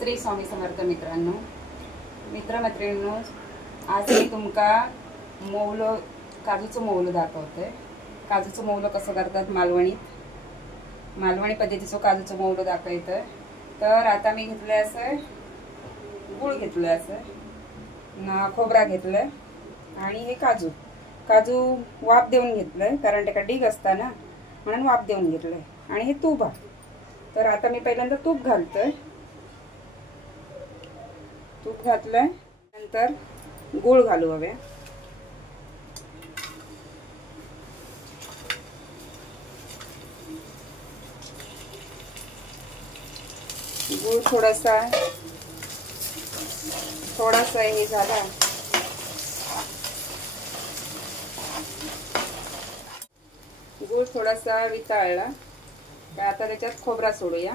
श्री स्वामी समर्थ मित्रांनो, मित्रमैत्रिणींनो, आज मी तुमका मौलं काजूचं मौलं दाखवते। काजूचं मौलं कसं करतात मालवणी पद्धतीचं काजूचं मौलं दाखवते। तर आता मी घेतले असं गुळ घेतले असं खोबरा घेतलं आणि हे काजू वाफ देऊन घेतलंय, कारण त्याला डीग असता ना, म्हणून वाफ देऊन घेतलंय। आणि हे तूप आहे, तर आता मी पहिल्यांदा तूप घालतोय। तूप घातलंय, नंतर गुळ घालू हवे। गुळ थोडासा हे झाला, गुळ थोडासा वितळला तर आता त्याच्यात खोबरा सोडूया।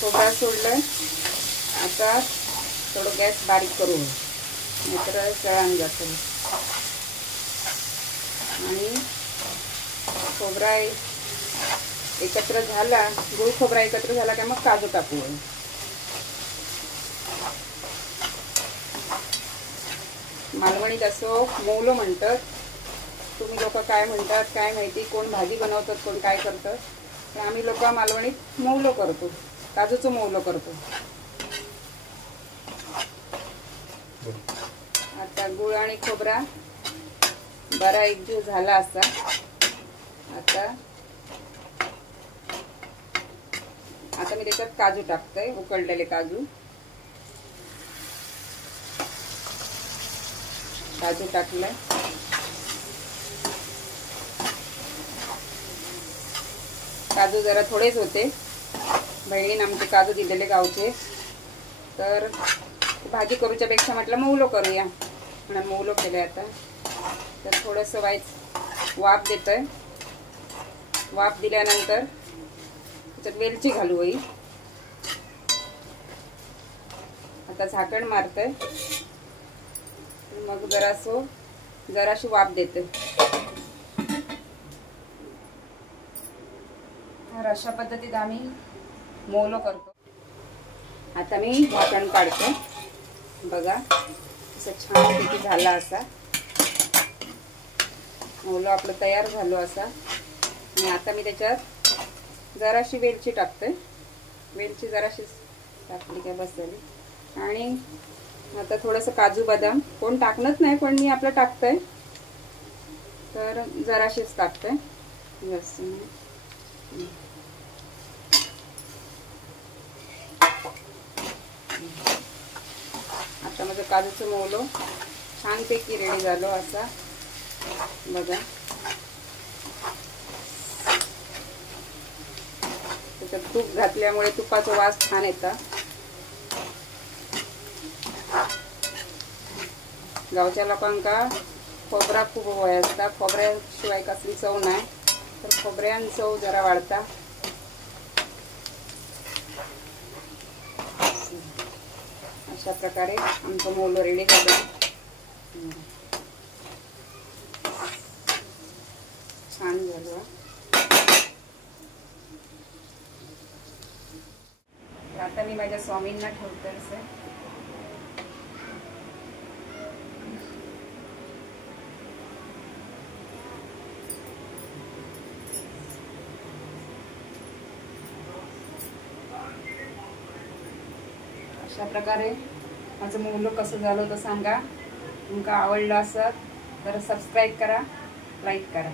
खोबरा सोडलं, आता थोडं गॅस बारीक करू, नाहीतर जळून जातं। आणि खोबरा एकत्र झाला, गुळ खोबरा एकत्र झाला की मग काजू टाकू। मालवणीत असं मौलं म्हणतात, तुम्ही लोक काय म्हणतात काय माहिती, कोण भाजी बनवतात कोण काय करतात, पण आम्ही लोक मालवणीत मौलं करतो, काजूचं मौलं करतो। आता गुळ आणि खोबरा बरा एकजीव झाला असा, आता मी त्याच्यात काजू टाकते, उकळलेले काजू टाकले। काजू जरा थोडेच होते, बहिणीने आमचे काजू दिलेले गावचे, तर भाजी करूच्या पेक्षा म्हटलं मौलं करूया, म्हणून मौलं केले। आता तर थोडंसं वाफ देतोय। वाफ दिल्यानंतर त्याच्यात वेलची घालू होई। आता झाकण मारतोय, मग जराशी वाफ देते। तर अशा पद्धतीत आम्ही मौलं करतो। आता मी झाकण काढते, बघा असं छानपैकी झाला असा मौलं आपलं तयार झालं असा। आणि आता मी त्याच्यात जराशी वेलची टाकते, वेलची जराशी टाकली काय बसेल। आणि आता थोडंसं काजू बदाम कोण टाकणत नाही, पण मी आपलं टाकतंय, तर जराशीच टाकते बस। आता माझं काजूचं मौलं छानपैकी रेडी झालं असा, बघा त्याच्यात तूप घातल्यामुळे तुपाचा वास छान येतो। गावच्या लोकांका खोबरा खूप हवा असता, खोबऱ्याशिवाय कसली चव नाही, तर खोबऱ्यान चव जरा वाढता। अशा प्रकारे आमचं मौलं रेडी झालं, छान झालं। आता मी माझ्या स्वामींना ठेवते असं। अशा प्रकारे माझं मौलं कसं झालं तर सांगा। तुमका आवडलं असेल तर सबस्क्राईब करा, लाईक करा।